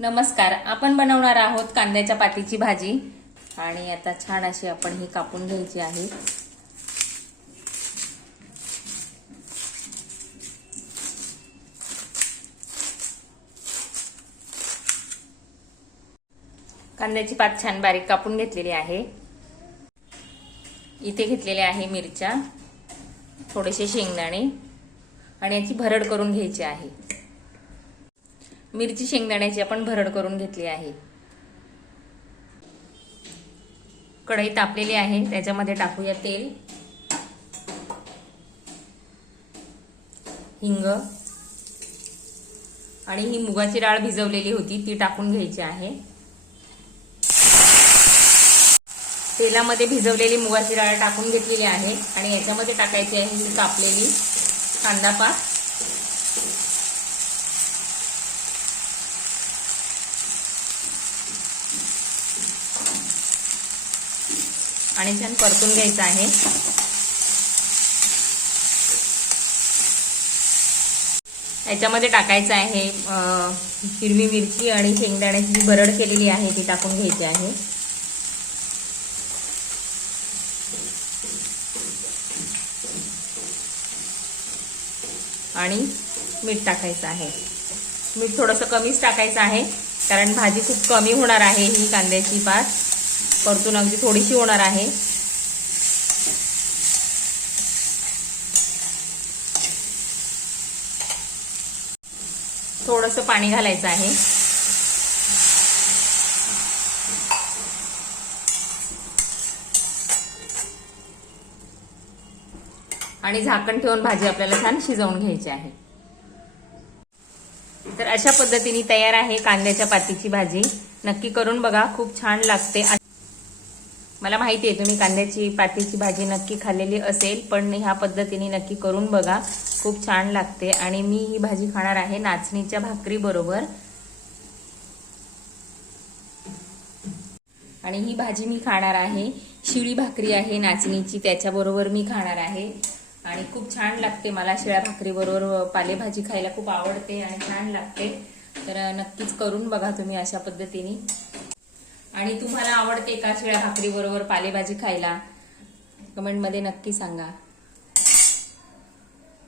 नमस्कार आपण बनवणार आहोत कांद्याच्या पातीची भाजी. आणि आता छान अशी आपण ही कापून घ्यायची आहे. कांद्याची पात छान बारीक कापून घेतलेली आहे. इथे घेतलेले आहे मिरच्या थोडेसे शेंगदाणे आणि याची भरड करून घ्यायची आहे. मिरची शेंगदाण्याची आपण भरड करून घेतली आहे. कढई तापलेली आहे त्याच्यामध्ये टाकूया तेल. हिंग. आणि ही मुगाची डाळ भिजवलेली होती ती टाकून घ्यायची आहे. तेलामध्ये भिजवलेली मुगाची डाळ टाकून घेतलेली आहे आणि याच्यामध्ये टाकायची आहे ही कापलेली कांदा पात. आणि छान परतून घ्यायचं आहे. याच्यामध्ये टाकायचं आहे हिरवी मिरची आणि शेंगदाण्याची जी भरड केलेली आहे ती टाकून घ्यायची आहे. आणि मीठ टाकायचं आहे. मीठ थोडंसं कमीच टाकायचं आहे कारण भाजी खूप कमी होणार आहे ही कांद्याची पात. परतून अगदी थोडीशी होणार आहे. थोडंसं पाणी घालायचं आहे. आणि झाकण ठेवून भाजी आपल्याला छान शिजवून घ्यायची आहे. तर अशा पद्धतीने तयार आहे कांद्याच्या पातीची भाजी. नक्की करून बघा खूप छान लागते. मला माहिती आहे तुम्ही कांद्याची पातीची भाजी नक्की खाल्लेली असेल पण ह्या पद्धतीने नक्की करून बघा. खूप छान लागते. आणि मी ही भाजी खाणार आहे नाचणीच्या भाकरी बरोबर आणि ही भाजी मी खाणार आहे. शिळी भाकरी आहे नाचणीची त्याच्याबरोबर मी खाणार आहे. आणि खूप छान लागते मला शिळ्या भाकरीबरोबर पालेभाजी खायला खूप आवडते आणि छान लागते. तर नक्कीच करून बघा तुम्ही अशा पद्धतीने. आणि तुम्हाला आवडते एकाच वेळा भाकरी भाकरीबरोबर पालेभाजी खायला कमेंटमध्ये नक्की सांगा.